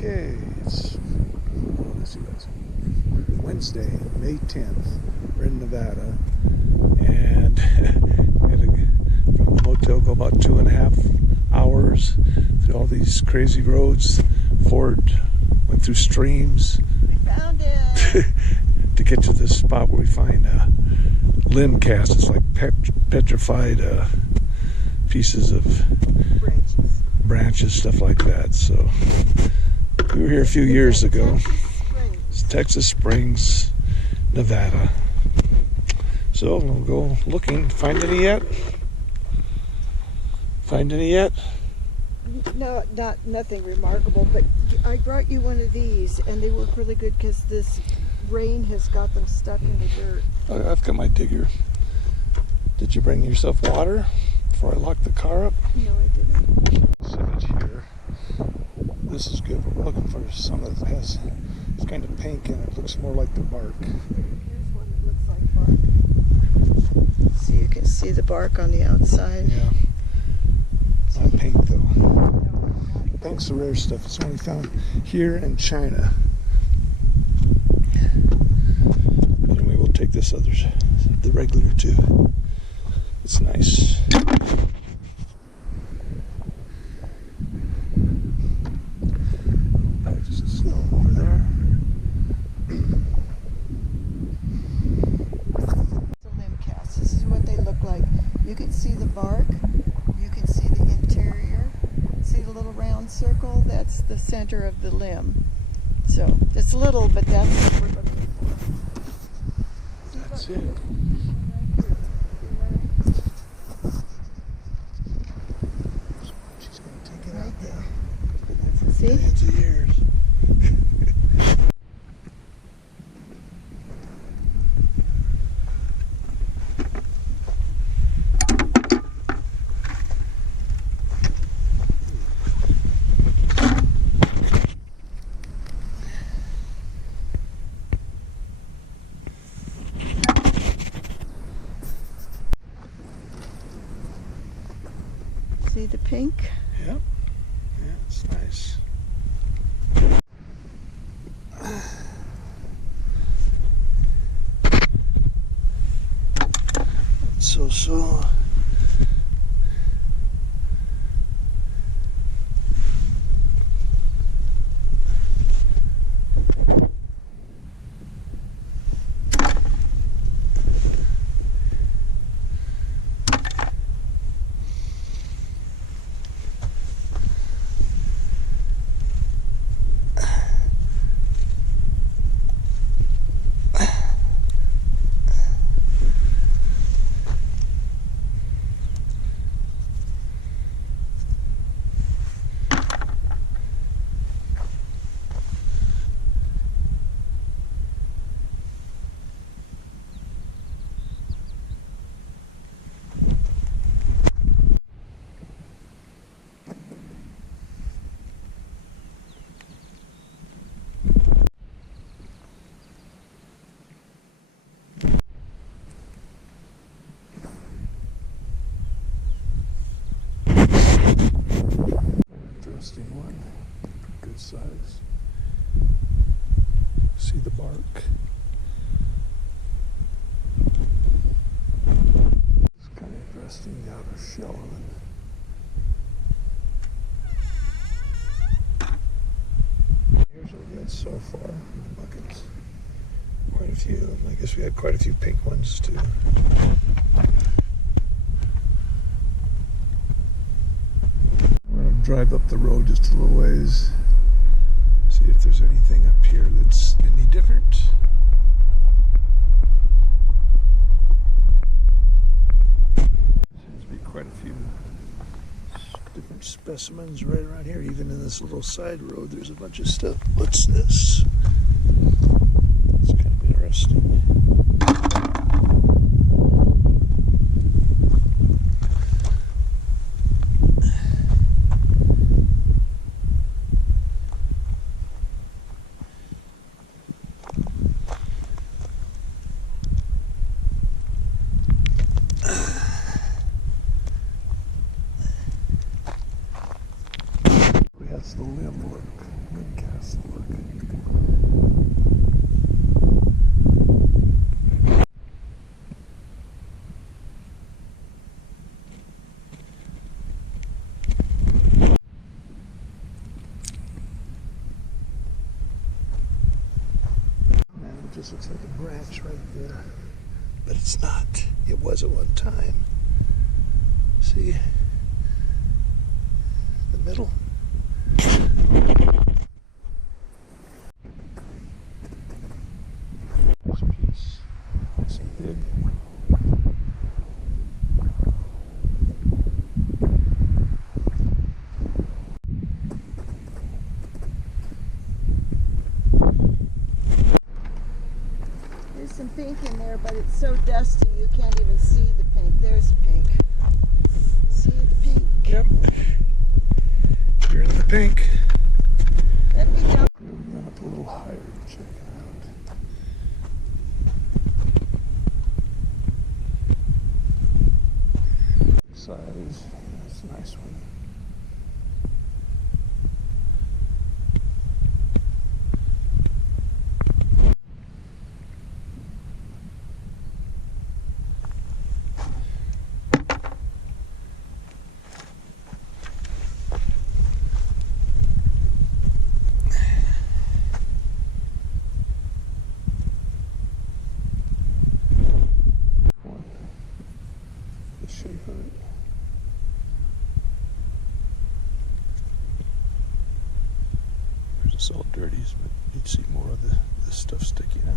Okay, it's Wednesday, May 10th. We're in Nevada, and from the motel go about 2.5 hours through all these crazy roads. Ford went through streams. We found it! To get to this spot where we find limb casts. It's like petrified pieces of branches, stuff like that. So we were here a few years ago. It's Texas Springs, Nevada. So we'll go looking. Find any yet? Find any yet? No, nothing remarkable, but I brought you one of these, and they work really good because this rain has got them stuck in the dirt. Oh, I've got my digger. Did you bring yourself water before I lock the car up? No, I didn't. Sage here. This is good. We're looking for some that has, it's kind of pink and it looks more like the bark. Here's one that looks like bark. So you can see the bark on the outside. Yeah. Not pink though. Pink's the rare stuff. It's only found here in China. Anyway, we'll take this other, the regular too. It's nice. Just snow over there. The limb casts. This is what they look like. You can see the bark. You can see the interior. See the little round circle? That's the center of the limb. So it's little, but that's what we're looking for. That's it. She's going to take it out there. See? Millions of years. See the pink? Yep. Yeah, it's nice. So. Interesting one. Good size. See the bark. It's kind of interesting, the outer shell of it. Here's what we got so far in the buckets. Quite a few. I guess we had quite a few pink ones too. Drive up the road just a little ways, see if there's anything up here that's any different. Seems to be quite a few different specimens right around here. Even in this little side road, there's a bunch of stuff. What's this? It's kind of interesting. That's the limb look. just looks like a branch right there. But it's not. It was at one time. See? The middle. This piece. It's big. There's some pink in there, but it's so dusty you can't even see the pink. There's pink. See the pink? Yep. You're in the pink. Let me know. Run up a little higher to check it out. Size. That's a nice one. Should hurt. It's all dirty, but you'd see more of this stuff sticking out.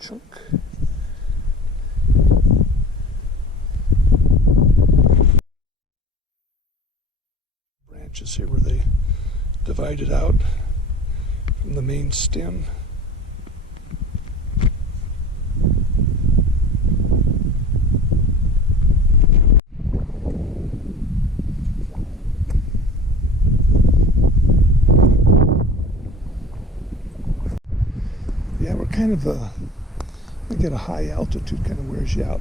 Chunk. Branches here where they divided out from the main stem. Yeah, we're kind of get a high altitude kind of wears you out.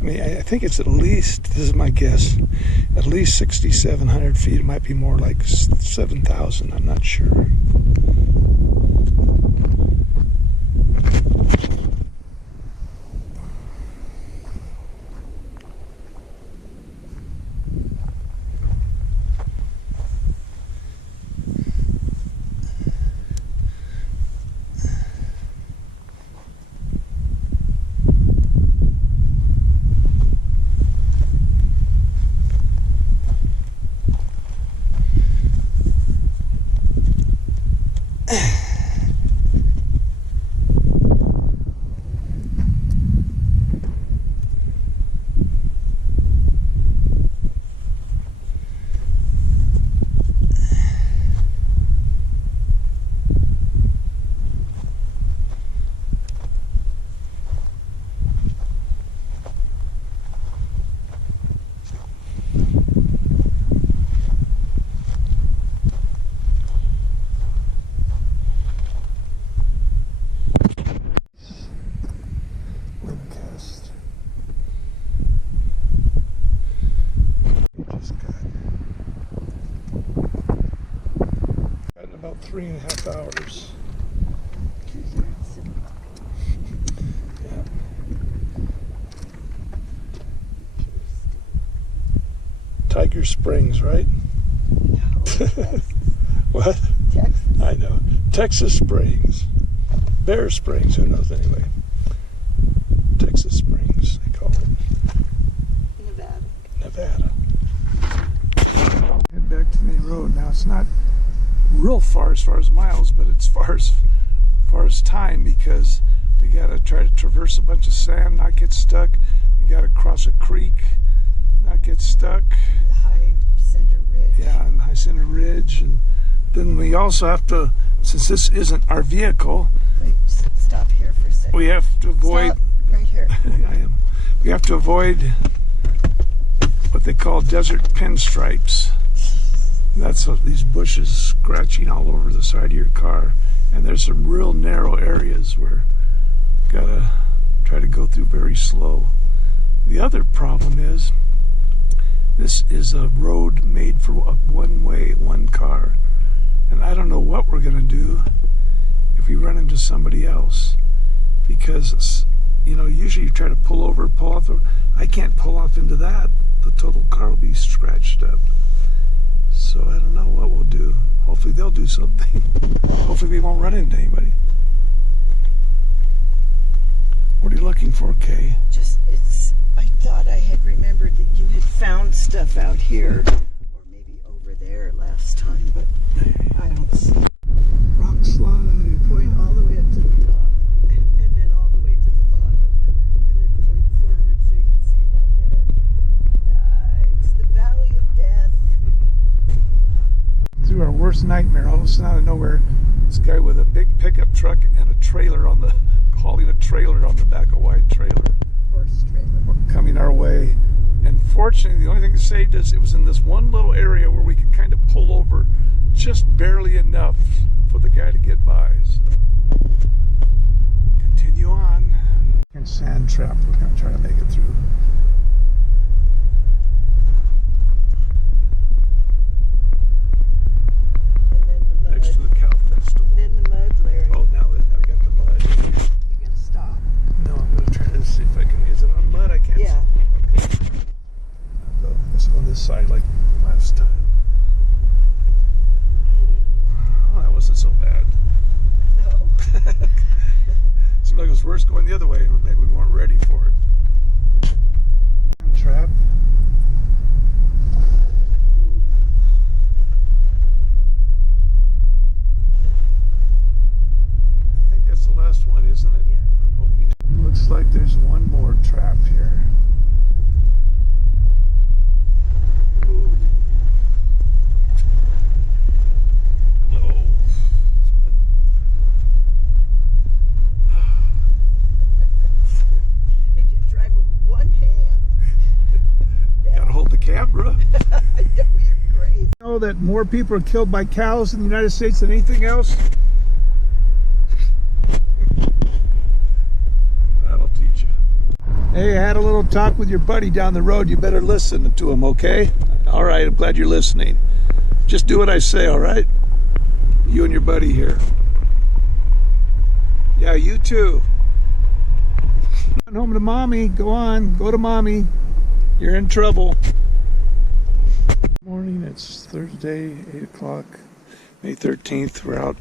I mean, I think it's at least, this is my guess, at least 6,700 feet. It might be more like 7,000. I'm not sure. About 3.5 hours. Yeah. Tiger Springs, right? No, What? Texas. I know. Texas Springs. Bear Springs, who knows anyway. Texas Springs, they call it. Nevada. Head back to the main road. Now it's not real far as miles, but it's far as time, because we got to try to traverse a bunch of sand, not get stuck. We got to cross a creek, not get stuck. High Center Ridge. Yeah, and High Center Ridge. And then we also have to, since this isn't our vehicle, Wait, stop here for a second. we have to avoid. Stop right here. I am. We have to avoid what they call desert pinstripes. That's these bushes scratching all over the side of your car, And there's some real narrow areas where gotta try to go through very slow. The other problem is this is a road made for one way, one car. And I don't know what we're gonna do if we run into somebody else. Because, you know, usually you try to pull over, pull off. I can't pull off into that. The total car will be scratched up. So I don't know what we'll do. Hopefully they'll do something. Hopefully we won't run into anybody. What are you looking for, Kay? I thought I had remembered that you had found stuff out here, or maybe over there last time, but I don't see. Rock slide. Point all the way up to the top, and then all the way to the bottom, and then point forward so you can see it out there. It's the Valley of Death. Through our worst nightmare, all of a sudden out of nowhere, this guy with a big pickup truck and a trailer on the, hauling a trailer on the back, a white trailer. Horse trailer. Coming our way. And fortunately, the only thing that saved us, it was in this one little area where we could kind of pull over just barely enough for the guy to get by. So continue on. And sand trap, we're going to try to make it through. And then the mud. Next to the cow festival. Then the mud, Larry. Oh, now we got the mud. You gonna stop? No, I'm going to try to see if I can. Is it on mud? I can't Yeah. see. Okay. I'll go on this side like last time. Oh, that wasn't so bad. No. Seemed like it was worse going the other way, or maybe we weren't ready for it. Trap. I think that's the last one, isn't it? Yeah. I'm hoping. Looks like there's one more trap here. Ooh. Oh. Did you drive with one hand? Gotta hold the camera. I know, you're crazy. You know that more people are killed by cows in the United States than anything else? That'll teach you. Hey, I had a little talk with your buddy down the road. You better listen to him, okay? All right, I'm glad you're listening. Just do what I say, all right? You and your buddy here. Yeah, you too. Going home to mommy. Go on. Go to mommy. You're in trouble. Morning. It's Thursday, 8 o'clock, May 13th. We're out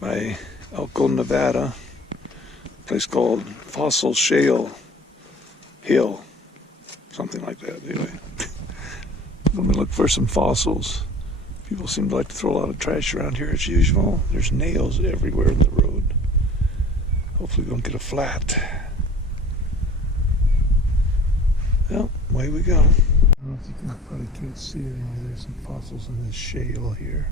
by Elko, Nevada. A place called Fossil Shale Hill. Something like that, anyway. Let me look for some fossils. People seem to like to throw a lot of trash around here as usual. There's nails everywhere in the road. Hopefully we don't get a flat. Well, away we go. I don't know if you can, probably can't see it anyway. There's some fossils in this shale here.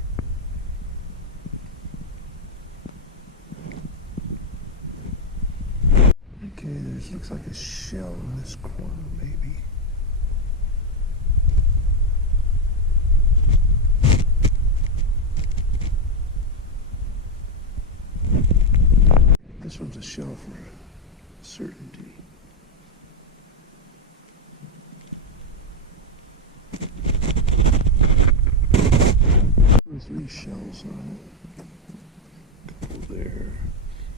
Okay, there's looks like a shell in this corner, maybe. This one's a shell for certainty. Three shells on it. A couple there.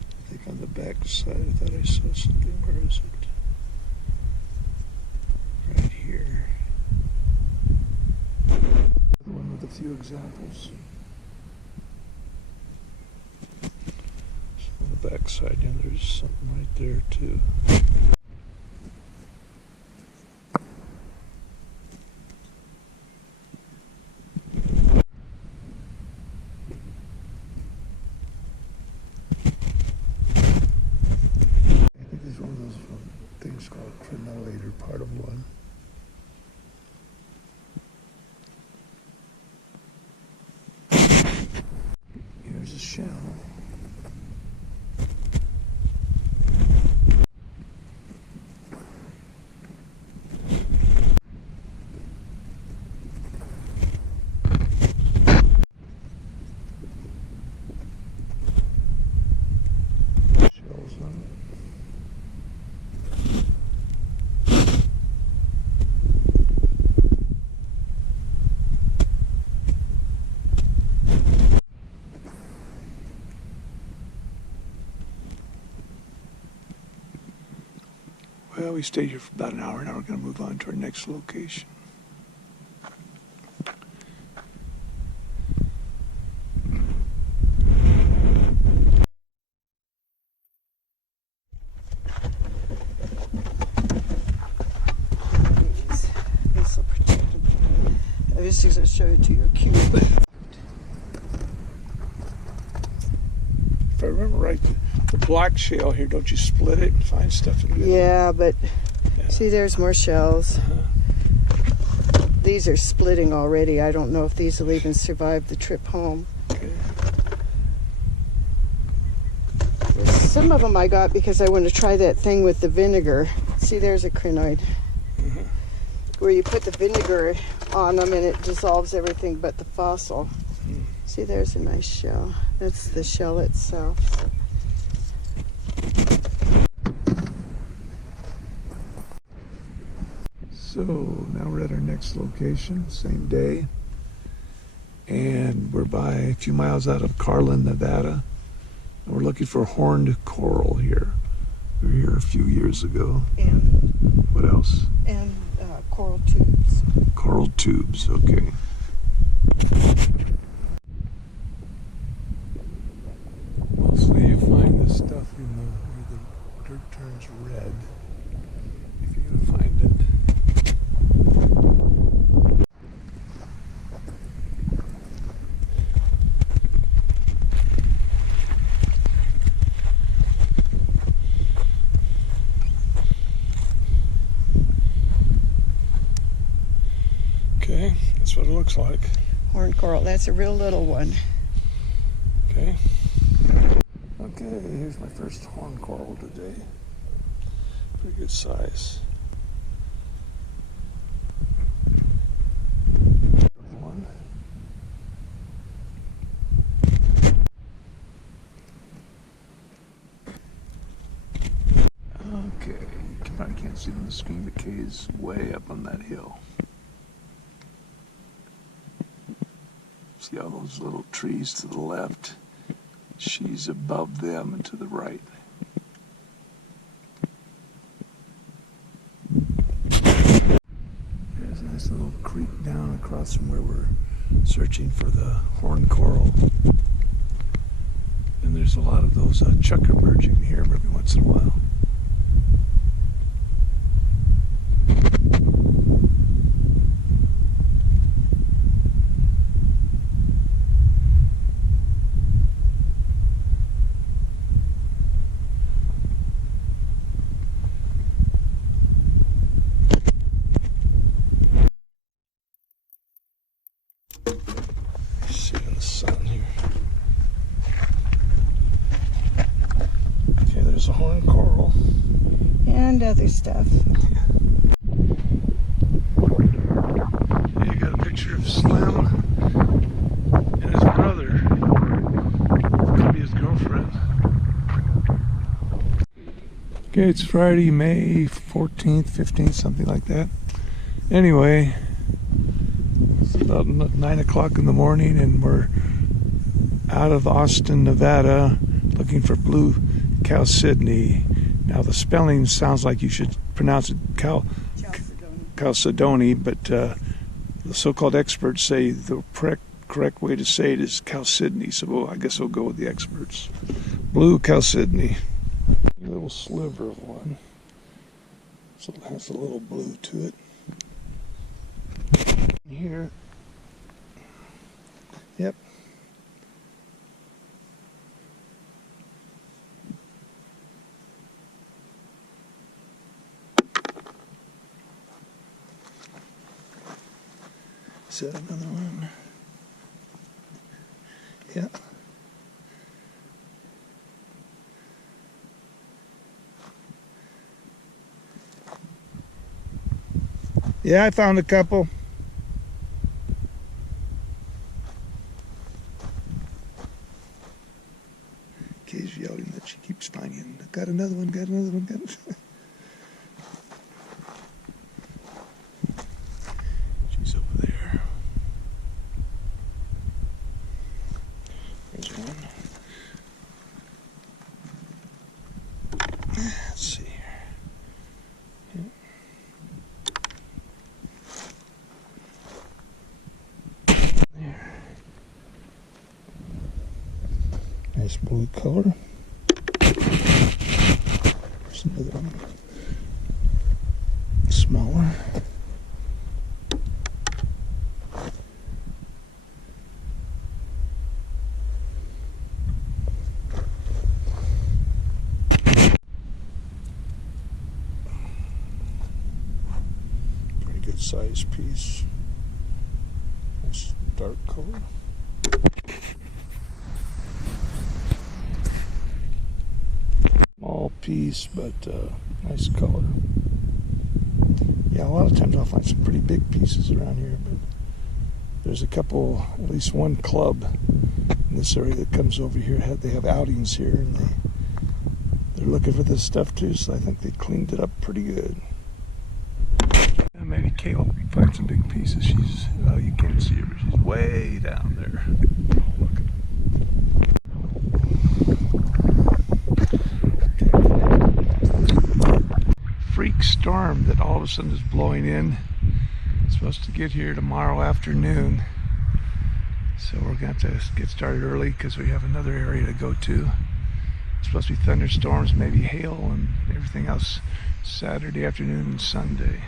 I think on the back side I thought I saw something. Where is it? Right here. The one with a few examples. So on the back side, yeah, there's something right there too. Things called crenellator, part of one. Here's a shell. Well, we stayed here for about an hour. Now we're going to move on to our next location. This will protect them. This is going to show it to your cube. If I remember right, the black shale here, don't you split it and find stuff in the middle? Yeah, but see, there's more shells. Uh-huh. These are splitting already. I don't know if these will even survive the trip home. Okay. Some of them I got because I want to try that thing with the vinegar. See, there's a crinoid. Uh-huh. Where you put the vinegar on them and it dissolves everything but the fossil. See, there's a nice shell. That's the shell itself. So now we're at our next location, same day. And we're by a few miles out of Carlin, Nevada. And we're looking for horned coral here. We were here a few years ago. And What else? coral tubes. Coral tubes, okay. Mostly you find this stuff where the dirt turns red. If you're gonna find it. Okay, that's what it looks like. Horned coral. That's a real little one. Okay. Okay, here's my first horned coral today. Pretty good size. One. Okay, you probably can't see it on the screen, but Kay is way up on that hill. See all those little trees to the left? She's above them and to the right. There's a nice little creek down across from where we're searching for the horned coral. And there's a lot of those chucker emerging here every once in a while. See in the sun here. Okay, there's a horned coral. And other stuff. Yeah, you got a picture of Slim and his brother. Could be his girlfriend. Okay, it's Friday, May 14th, 15th, something like that. Anyway, it's about 9 o'clock in the morning and we're out of Austin, Nevada, looking for blue Chalcedony. Now the spelling sounds like you should pronounce it Chalcedony, but the so-called experts say the correct way to say it is Chalcedony, so I guess we'll go with the experts. Blue Chalcedony. A little sliver of one. So it has a little blue to it. Here. Yep. Is that another one? Yeah. Yeah, I found a couple. Kay's yelling that she keeps finding. Got another one, got another one, got another one. She's over there. There's one. Let's see here. Nice blue color. There's another one. Smaller. Pretty good size piece. Nice dark color. Small piece, but nice color. Yeah, a lot of times I'll find some pretty big pieces around here, but there's a couple, at least one club in this area that comes over here. They have outings here, and they're looking for this stuff too, so I think they cleaned it up pretty good. And maybe Kate will find some big pieces. She's, you can't see her, but she's way down there. Oh, look. Freak storm that all of a sudden is blowing in. It's supposed to get here tomorrow afternoon, so we're going to have to get started early because we have another area to go to. It's supposed to be thunderstorms, maybe hail and everything else Saturday afternoon and Sunday.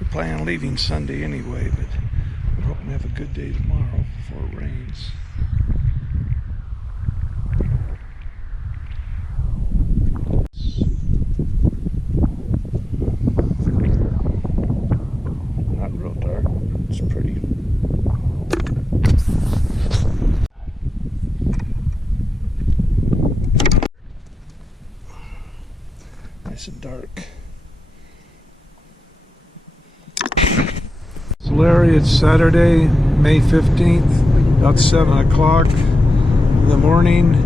We're planning on leaving Sunday anyway, but we're hoping to have a good day tomorrow before it rains. And dark. So Larry, it's Saturday, May 15th, about 7 o'clock in the morning,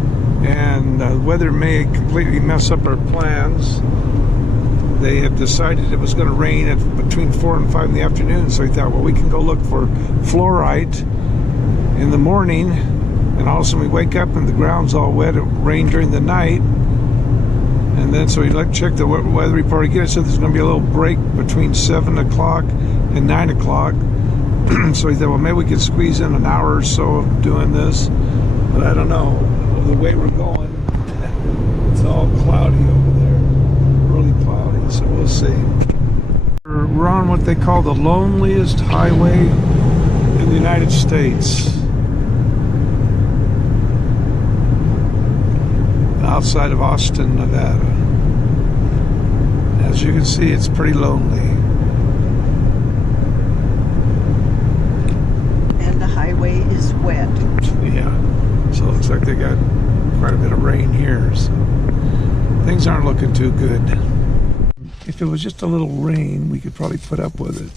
and the weather may completely mess up our plans. They had decided it was going to rain at between 4 and 5 in the afternoon, so we thought, well, we can go look for fluorite in the morning, and all of a sudden we wake up and the ground's all wet. It rained during the night. And then so we checked the weather report again. It said there's going to be a little break between 7 o'clock and 9 o'clock. So we thought, well, maybe we could squeeze in an hour or so of doing this. But I don't know. The way we're going, it's all cloudy over there. Really cloudy, so we'll see. We're on what they call the loneliest highway in the United States. Outside of Austin, Nevada. As you can see, it's pretty lonely. And the highway is wet. Yeah, so it looks like they got quite a bit of rain here, so things aren't looking too good. If it was just a little rain, we could probably put up with it.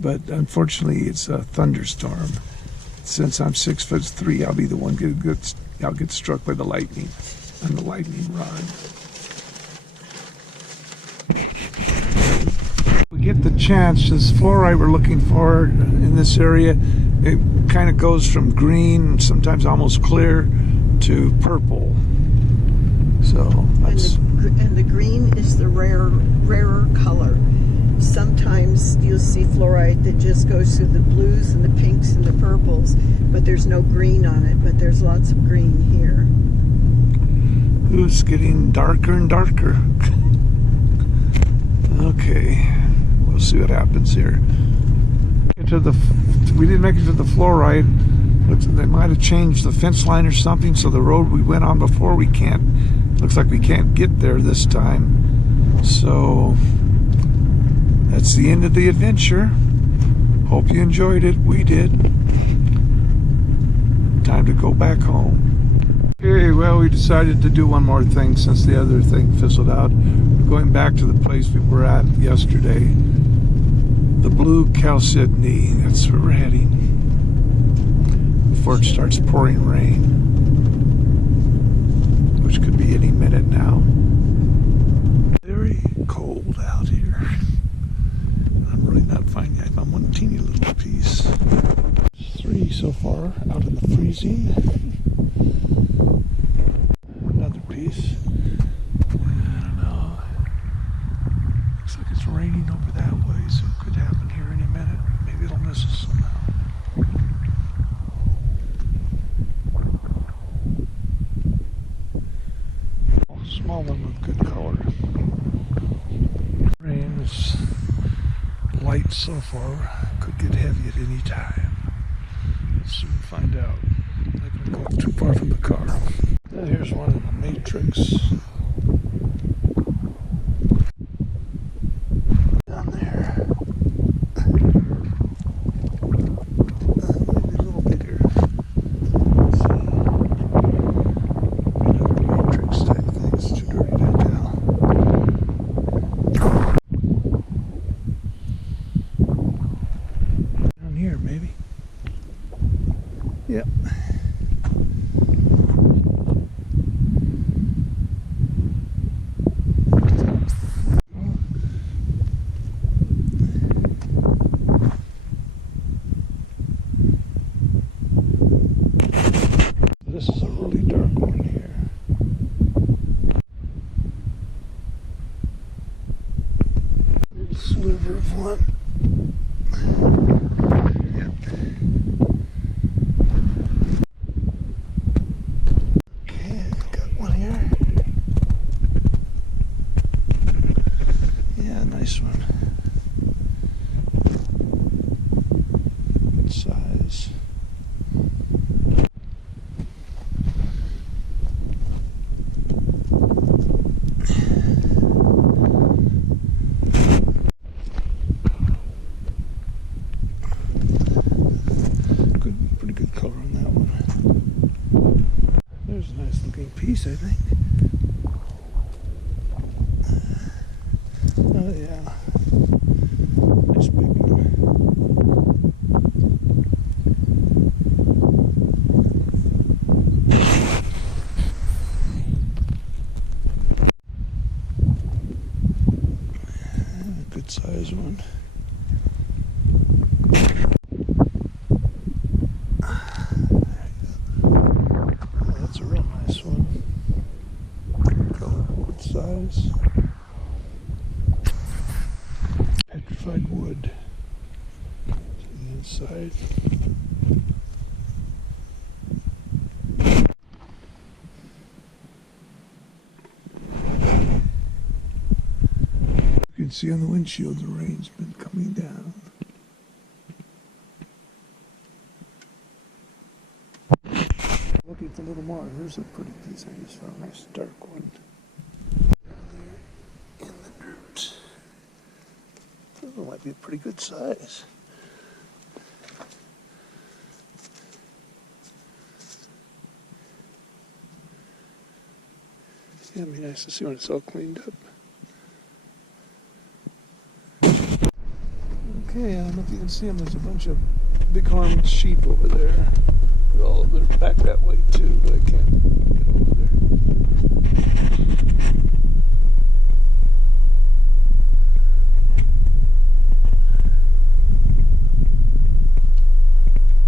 But unfortunately, it's a thunderstorm. Since I'm 6'3", I'll be the one I'll get struck by the lightning. And the lightning rod. We get the chance, this fluorite we're looking for in this area, it kind of goes from green, sometimes almost clear, to purple. So that's... And the green is the rarer color. Sometimes you'll see fluorite that just goes through the blues and the pinks and the purples, but there's no green on it, but there's lots of green here. It's getting darker and darker. Okay, we'll see what happens here. We didn't make it to the fluorite. They might have changed the fence line or something, so the road we went on before, looks like we can't get there this time. So that's the end of the adventure. Hope you enjoyed it. We did. Time to go back home. Okay, well, we decided to do one more thing since the other thing fizzled out. We're going back to the place we were at yesterday, the Blue Chalcedony. That's where we're heading before it starts pouring rain, which could be any minute now. Very cold out here. I'm really not finding it. I found one teeny little piece. 3 so far out in the freezing. Another piece. I don't know. Looks like it's raining over that way, so it could happen here any minute. Maybe it'll miss us somehow. small one with good color. Rain is light so far. Could get heavy at any time. Soon find out. Not going to go too far from the car. Now here's one in the Matrix. Down there. Maybe a little bigger. Let's see. Another Matrix type thing. It's too dirty to tell. Down here, maybe. Yep. This is a really dark one here. Little sliver of one. Yep. Okay, got one here. Yeah, nice one. Good size. Pretty good color on that one. There's a nice looking piece, I think. Oh yeah. Nice big one. Good size one. That's a real nice one. Color, good size. Petrified wood to the inside. You can see on the windshield the rain's been coming down. Looking for a little more. Here's a pretty piece I just found. Nice dark one. Down there in the dirt. This one might be a pretty good size. Yeah, it'd be nice to see when it's all cleaned up. Okay, I don't know if you can see them. There's a bunch of bighorn sheep over there. They're back that way too, but I can't get over there.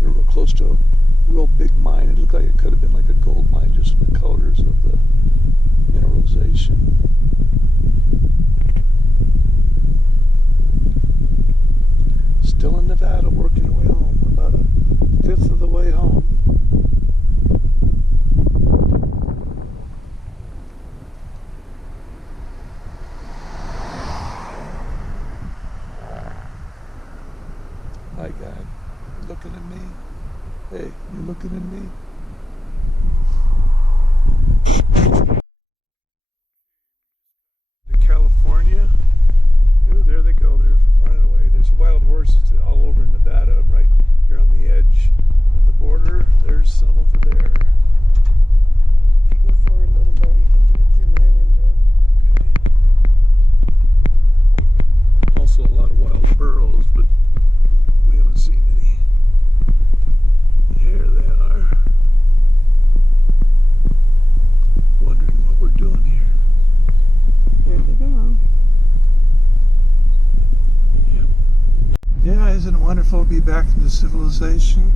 They're real close to a real big mine. It looked like it could have been like a gold mine just in the colors of the mineralization. Still in Nevada, working our way home. We're about a fifth of the way home. Hi, God. You looking at me? Hey, you looking at me? To California. Ooh, there they go. They're running away. There's wild horses all over Nevada, right here on the edge of the border. There's some over there. If you go forward a little more, you can do it through my window. Okay. Also a lot of wild burros, but we haven't seen any. There they are. Wondering what we're doing here. There they go. Yep. Yeah, isn't it wonderful to be back into civilization?